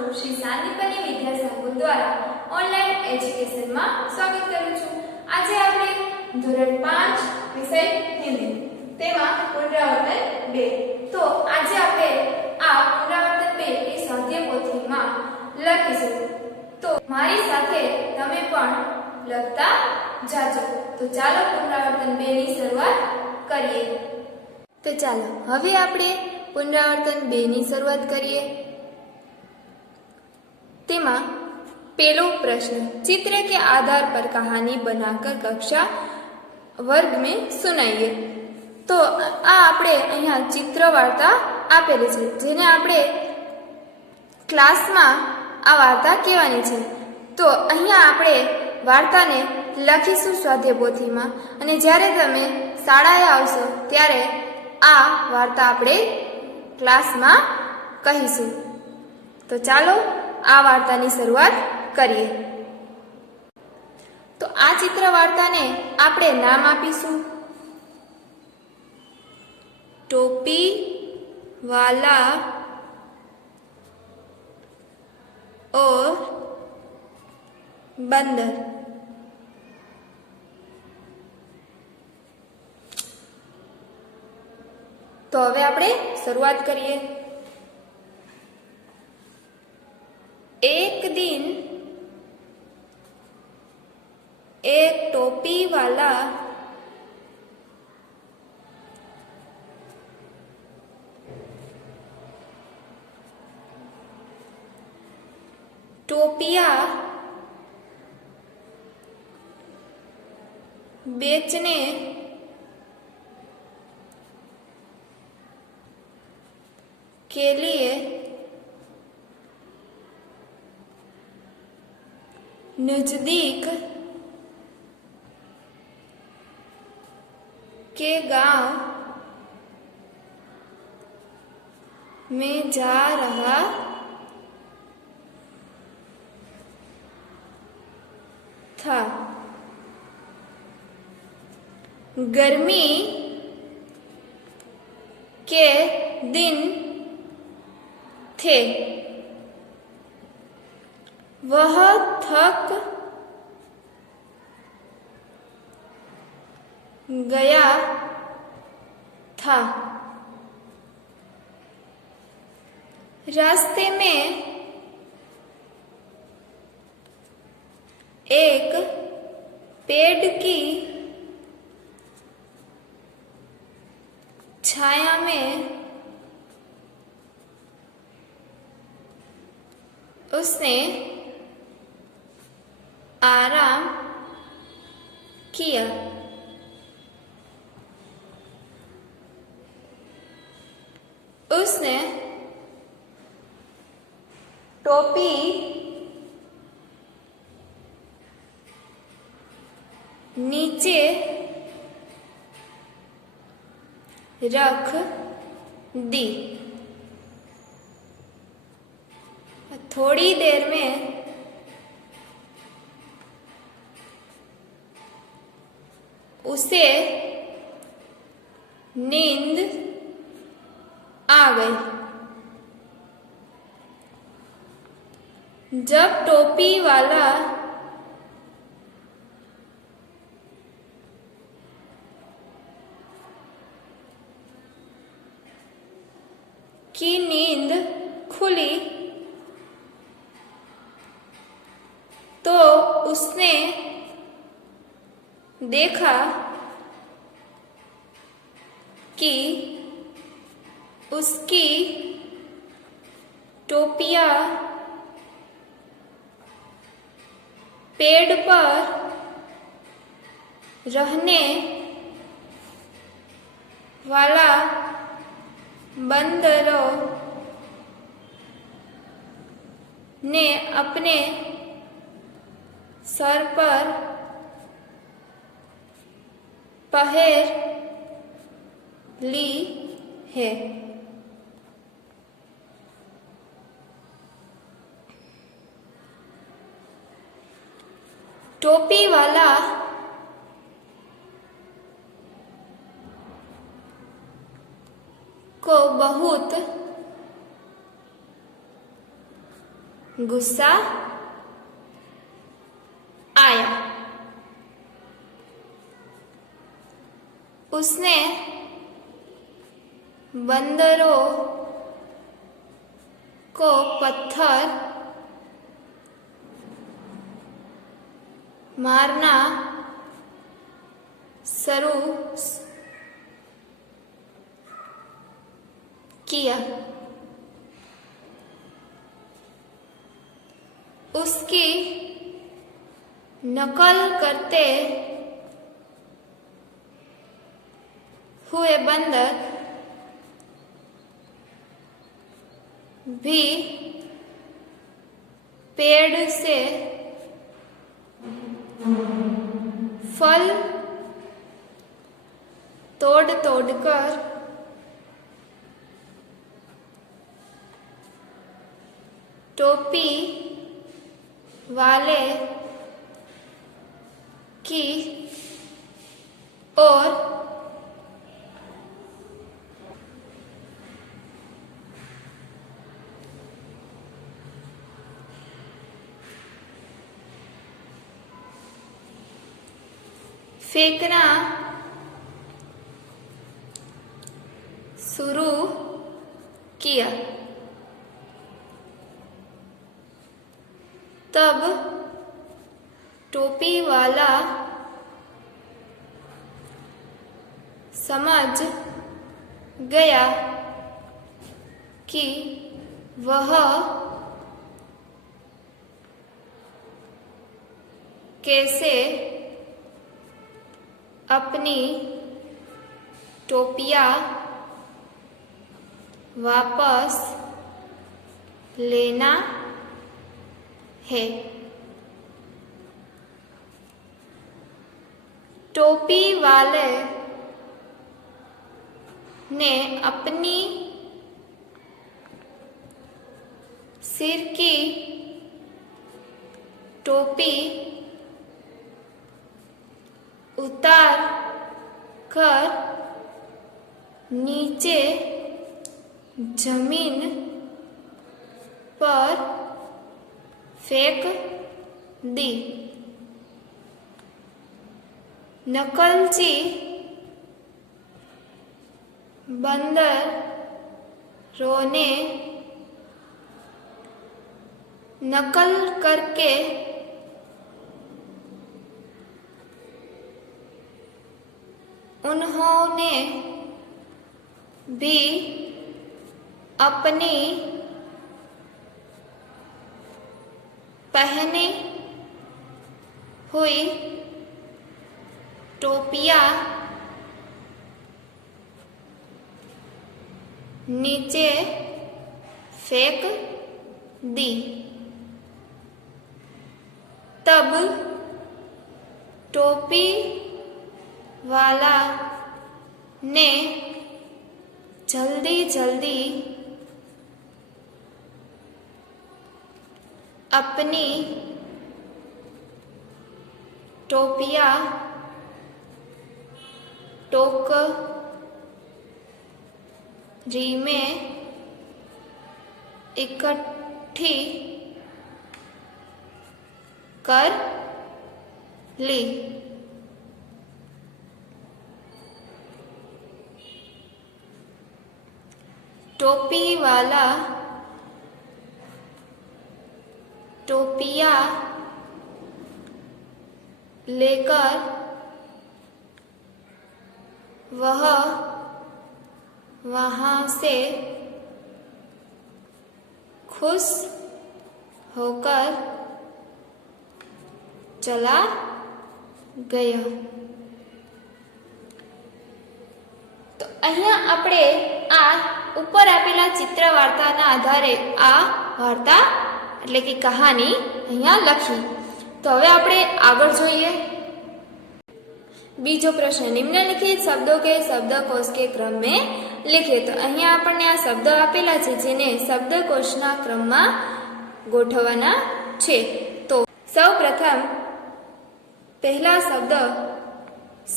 स्वरूप श्री शांतिपनी विद्या संकुल द्वारा ऑनलाइन एजुकेशन में स्वागत करूं छूं। आज आपणे धोरण 5 विषय हिंदी तेमा पुनरावर्तन 2। तो आज आपणे आ पुनरावर्तन 2 ए स्वाध्याय पोथी में लखीशुं। तो मारी साथे तमे पण लखता जाजो। तो चालो पुनरावर्तन 2 ની શરૂઆત કરીએ। तो ચાલો હવે આપણે पुनरावर्तन 2 ની શરૂઆત કરીએ। तेमा पहलो प्रश्न, चित्र के आधार पर कहानी बनाकर कक्षा वर्ग में सुनाइए। तो आ आपणे अहींया चित्र वार्ता आपेली छे, जेने आपणे क्लास में आ वार्ता कहेवानी छे। तो अहींया आपणे वार्ताने लखीशुं स्वाध्याय पोथीमां अने ज्यारे तमे शाळाए आवशो त्यारे आ वार्ता आपणे क्लास में कहीशुं। तो चालो आ वार्तानी शरूआत करिए। तो आ चित्र वार्ताने आपणे नाम आपीशुं टोपी वाला और बंदर। तो हवे आपणे शरूआत करिए। एक दिन एक टोपी वाला टोपियां बेचने के लिए नजदीक के गांव में जा रहा था। गर्मी के दिन थे। वह थक गया था। रास्ते में एक पेड़ की छाया में उसने आराम किया। उसने टोपी नीचे रख दी। थोड़ी देर में उसे नींद आ गई। जब टोपी वाला की नींद खुली तो उसने देखा कि उसकी टोपियां पेड़ पर रहने वाला बंदरों ने अपने सर पर पहर ली है। टोपी वाला को बहुत गुस्सा आया। उसने बंदरों को पत्थर मारना शुरू किया। उसकी नकल करते हुए बंदर भी पेड़ से फल तोड़ तोड़कर टोपी वाले की ओर फेंकना शुरू किया। तब टोपी वाला समझ गया कि वह कैसे अपनी टोपियाँ वापस लेना है। टोपी वाले ने अपनी सिर की टोपी उतार कर नीचे जमीन पर फेंक दी। नकलची बंदरों ने नकल करके उन्होंने भी अपनी पहनी हुई टोपियाँ नीचे फेंक दी। तब टोपी वाला ने जल्दी जल्दी अपनी टोपियाँ टोकरी में इकट्ठी कर ली। टोपी वाला टोपियाँ लेकर वह वहाँ से खुश होकर चला गया। तो અહીંયા આપણે આ ઉપર આપેલા ચિત્ર વાર્તાના આધારે આ વાર્તા એટલે કે કહાની અહીંયા લખી। તો હવે આપણે આગળ જોઈએ। बीजो प्रश्न, निम्नलिखित शब्दों के शब्दकोश के क्रम में लिखे। तो अहीं आपने आ शब्द आपेला छे जेने शब्दकोशना क्रम में गोठववाना छे। तो सौ प्रथम पहला शब्द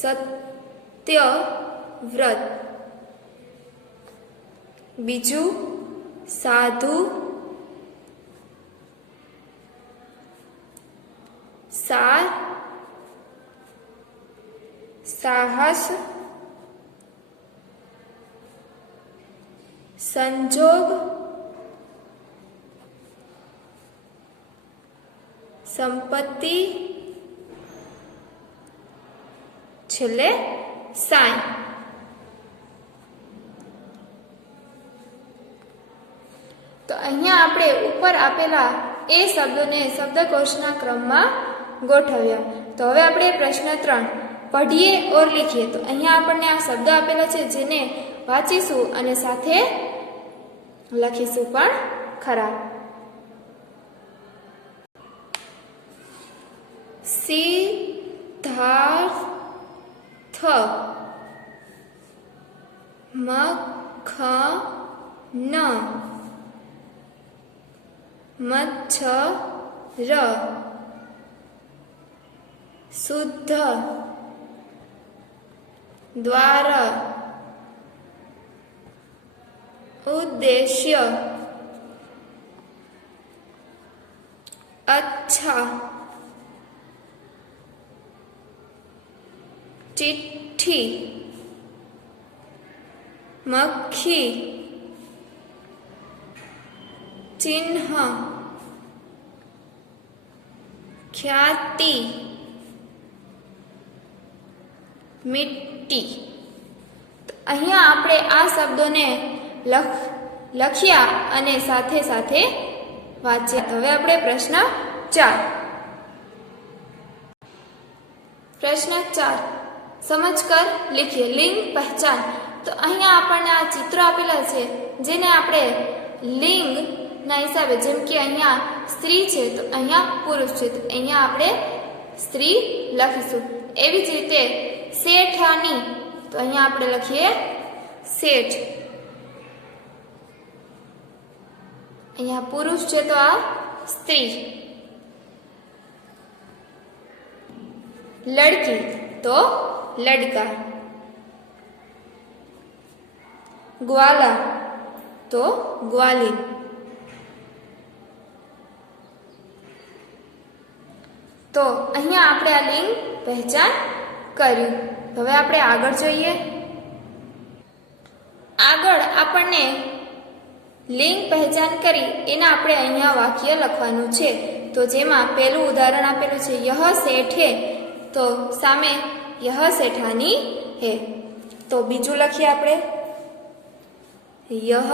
सत्यव्रत, बीजू साधु, साहस, संजोग, संपत्ति, छेल्ले साई। तो अहींया आपणे उपर आपेला ए शब्दोने शब्दकोशना क्रममां गोठव्या। तो हवे आपणे प्रश्न 3 पढ़ीए और लिखिए। तो अहींया आपणे आ शब्द आपेला छे जेने वांचीशुं अने साथे लखीशुं पण खरा। सिद्धार्थ, मक्खन, मच्छर, शुद्ध, द्वार, उद्देश्य, अच्छा, चिट्ठी, मक्खी, चिन्ह, ख्याति, मिट्टी। तो अहींया आपणे आ शब्दोने लख्या अने साथे साथे वांच्या। हवे आपणे प्रश्न 4 समझकर लिखिए। लिंग पहचान। तो अहींया आपणे आ चित्र आपेला छे जेने आपणे लिंग ना हिसाबे जेम के अहींया स्त्री छे तो अहींया पुरुष छे तो अहींया आपणे स्त्री लखीशुं। एवी ज रीते सेठानी तो अहींया आपणे लखीए सेठ। अहींया पुरुष छे तो आ स्त्री। लड़की तो लड़का। ग्वाला तो ग्वाली। तो अहींया आपणे आ लिंग पहचान कर्युं। हवे आपणे आगळ जोईए। आगळ आपणने लिंग पहचान करी एना आपणे अहींया वाक्य लखवानुं छे। तो जेमां पहेલું उदाहरण आपेલું છે यह सेठ है तो सामे यह सेठानी है। तो बीजું લખીએ આપણે यह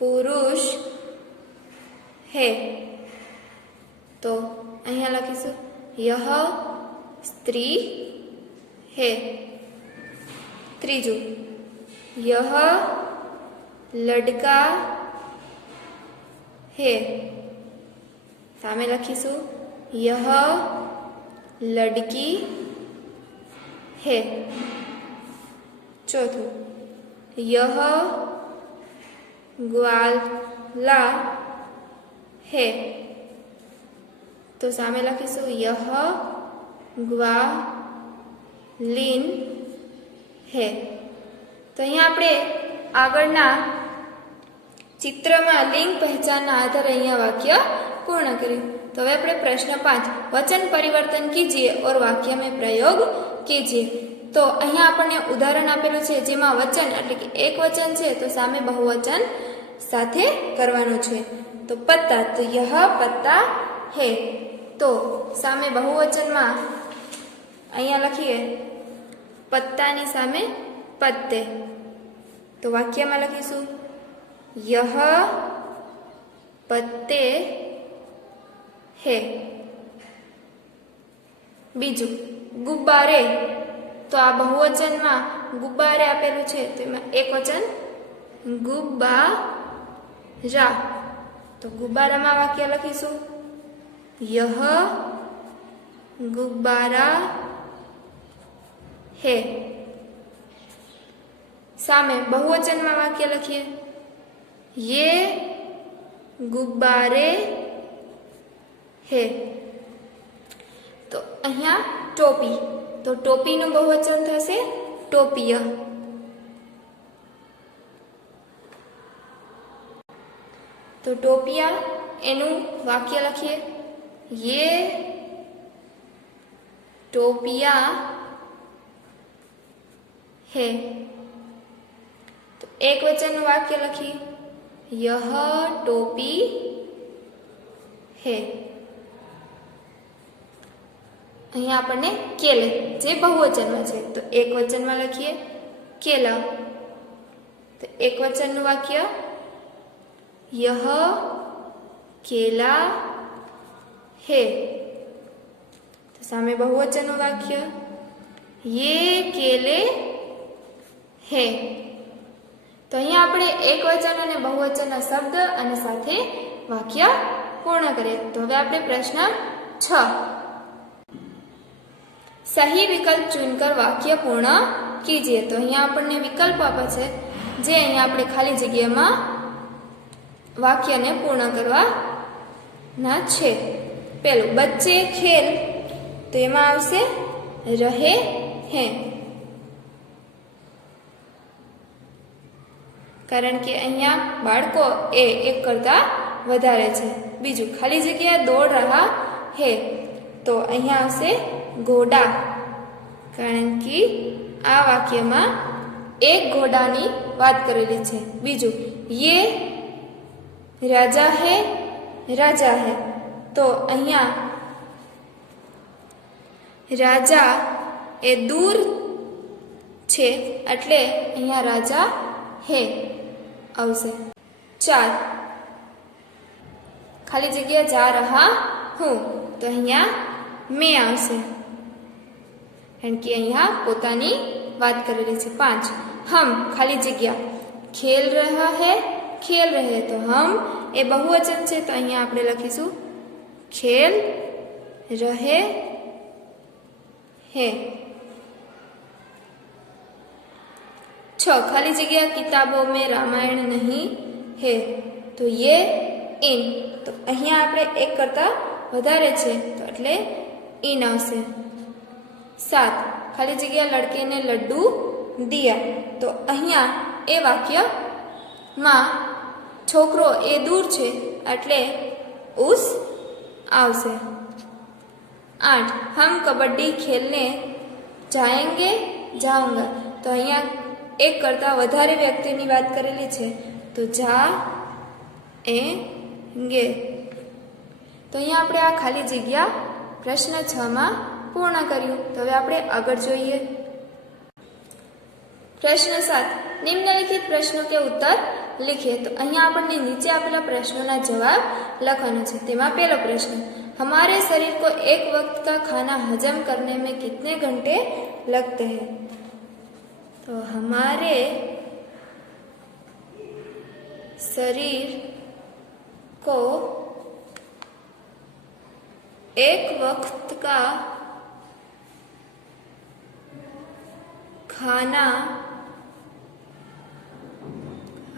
पुरुष है तो अहींया लखीशुं यह स्त्री है। त्रीजું यह लड़का है सामे लखीशुं यह लड़की है। चौथું यह ग्वाला है तो सामे लखीशुं यह ग्वालीन है। तो अहींया आपणे आगळना चित्रमां लिंग पहचानना आधारे अहींया वाक्य पूर्ण कर्युं। तो हवे आपणे प्रश्न 5 वचन परिवर्तन कीजिए और वाक्य में प्रयोग कीजिए। तो अहींया आपणे उदाहरण आपेલું છે જેમાં वचन એટલે કે એક वचन છે तो सामे बहुवचन साथे करवानुं छे। तो पत्ता तो यह पत्ता है तो सामे बहुवचन में अहींया लखीए पत्तानी सामे पत्ते। तो वाक्य में लखीशुं यह पत्ते है। बीजું गुब्बारे तो आ बहुवचन में गुब्बारे आपेलुं छे तो एमां एक वचन गुब्बारा। तो गुब्बारा में वाक्य लखीशुं यह गुब्बारा है। सामे बहुवचन में वाक्य लखीए ये गुब्बारे है। तो अहींया टोपी तो टोपी નું बहुवचन थशे टोपिया। तो टोपिया एनु वाक्य लखीए ये टोपियां है। तो एक वचन वाक्य लखी, यह टोपी है। અહીંયા આપણને કેલે જે બહુવચનમાં છે તો એક વચનમાં લખીએ કેલા। તો એક વચનનું વાક્ય यह केला है। तो सामे बहुवचनનું वाक्य ये केले है। तो અહીંયા આપણે એક વચન અને બહુવચનના શબ્દ અને સાથે વાક્ય પૂર્ણ કરીએ। તો હવે આપણે પ્રશ્ન 6, सही विकल्प चुनकर वाक्य पूर्ण कीजिए। तो अहीं आपने विकल्प आपे छे जे अहीं आपणे खाली जग्यामां वाक्य ने पूर्ण करवाना छे। पहेलुं बच्चे खेल, तो एमां आवशे रहे हैं, कारण के अहींया बाळको ए एक करता वधारे छे। बीजुं खाली जग्या दौड़ रहा है, तो अहींया आवशे घोड़ा, कारण कि आ वाक्य में एक घोड़ानी बात करेली छे। बीजू ये राजा है, तो अहिया राजा ए दूर छे एटले अहिया राजा है आवशे। 4 खाली जग्या जा रहा हूँ, तो अहिया मैं आवशे, कारण कि अहिया पोतानी बात करेली छे। 5 हम खाली जग्या खेल रहा है, खेल रहे, तो हम ए बहुवचन छे, तो अहिया आपणे लखीशुं खेल रहे हैं। 6 खाली जग्या किताबों में रामायण नहीं है, तो ये इन, तो अहिया आपणे एक करता वधारे छे, तो एटले इन आवशे। 7 खाली जग्या लड़के ने लड्डू दिया, तो अहिया ए वाक्य मां छोकरो ए दूर छे एटले उस आवशे। 8 हम कबड्डी खेलने जाएंगे, जाऊंगा, तो अहिया एक करता वधारे व्यक्तिनी बात करेली छे, तो जा ए गे। तो अहिया आपणे आ खाली जग्या प्रश्न 6 मां पूर्ण कर्યું। तो હવે આપણે આગળ જોઈએ। प्रश्न 7 निम्नलिखित प्रश्नों के उत्तर लिखिए। तो અહીંયા આપણને નીચે આપેલા પ્રશ્નોના જવાબ લખવાનો છે। તેમાં પહેલો પ્રશ્ન, हमारे शरीर को एक वक्त का खाना हजम करने में कितने घंटे लगते हैं? तो हमारे शरीर को एक वक्त का खाना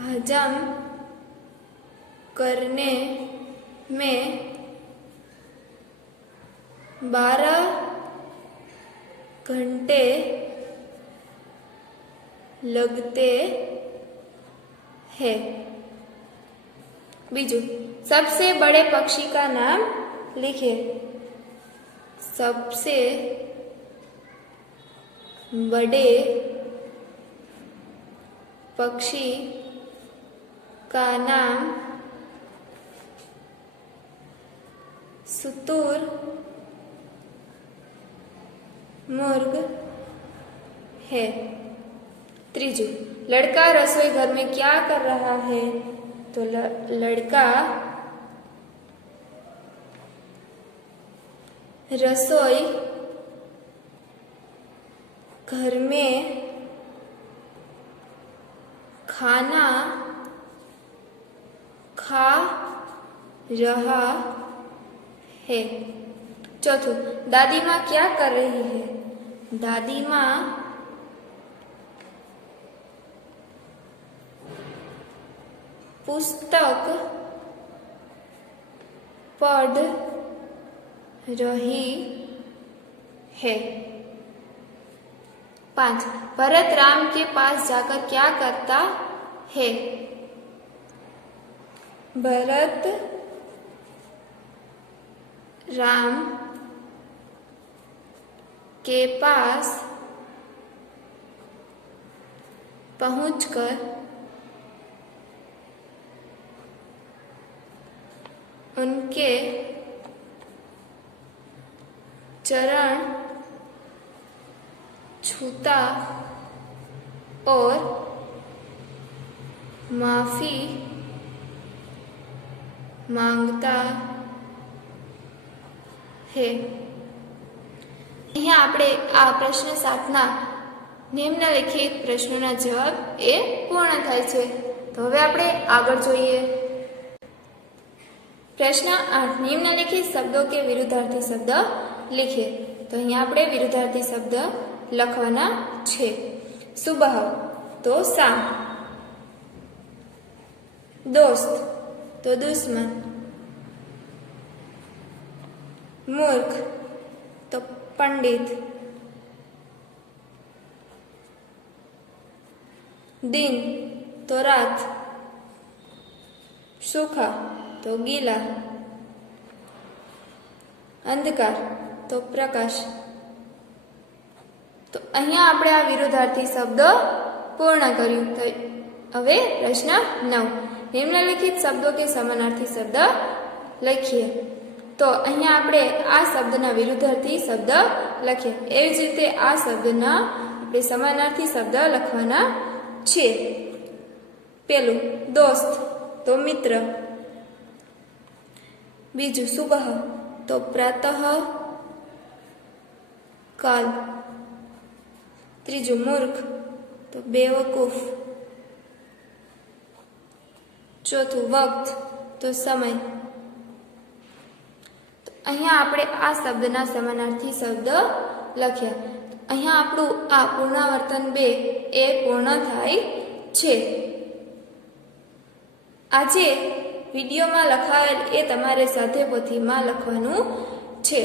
हजम करने में 12 घंटे लगते हैं। बीजू, सबसे बड़े पक्षी का नाम लिखे। सबसे बड़े पक्षी का नाम शुतुर मुर्ग है। त्रीजू, लड़का रसोई घर में क्या कर रहा है? तो लड़का रसोई घर में खाना खा रहा है। चौथो, दादी माँ क्या कर रही है? दादी माँ पुस्तक पढ़ रही है। 5, भरत राम के पास जाकर क्या करता है? भरत राम के पास पहुंचकर उनके चरण छूता और माफी मांगता है। અહીંયા આપણે આ પ્રશ્ન 7ના નિમ્નલિખિત પ્રશ્નોના જવાબ એ પૂર્ણ થાય છે। તો હવે આપણે આગળ જોઈએ। प्रश्न 8 निम्नलिखित शब्दों के विरुद्धार्थी शब्द लिखिए। तो અહીંયા આપણે વિરુદ્ધાર્થી શબ્દ લખવાના છે। सुबह तो शाम, दोस्त तो दुश्मन, मूर्ख तो पंडित, दिन तो रात, सूखा तो गीला, अंधकार तो प्रकाश। तो અહીંયા આપણે આ વિરુદ્ધાર્થી શબ્દ પૂર્ણ કર્યું। તો હવે પ્રશ્ન 9 નિમ્નલિખિત શબ્દો કે સમાનાર્થી શબ્દ લખીએ। તો અહીંયા આપણે આ શબ્દના વિરુદ્ધાર્થી શબ્દ લખીએ। એવી જ રીતે આ શબ્દના આપણે સમાનાર્થી શબ્દ લખવાના છે। પહેલું દોસ્ત તો મિત્ર, બીજું સુબહ તો પ્રાતઃ કાલ, ત્રીજું મૂર્ખ તો બેવકૂફ, ચોથું વક્ત તો સમય। તો અહીંયા આપણે આ શબ્દના સમાનાર્થી શબ્દ લખ્યા। અહીંયા આપણું આ પુનરાવર્તન 2 એ પૂર્ણ થાય છે। આજે વિડીયોમાં લખાયેલ એ તમારે સ્વાધ્યાયપોથીમાં લખવાનું છે।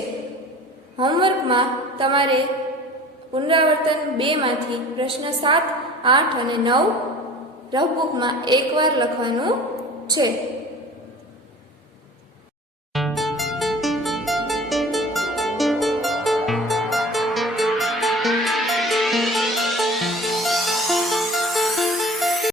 હોમવર્કમાં તમારે પુનરાવર્તન 2 માંથી પ્રશ્ન 7, 8 અને 9 રફબુકમાં એકવાર લખવાનું છે।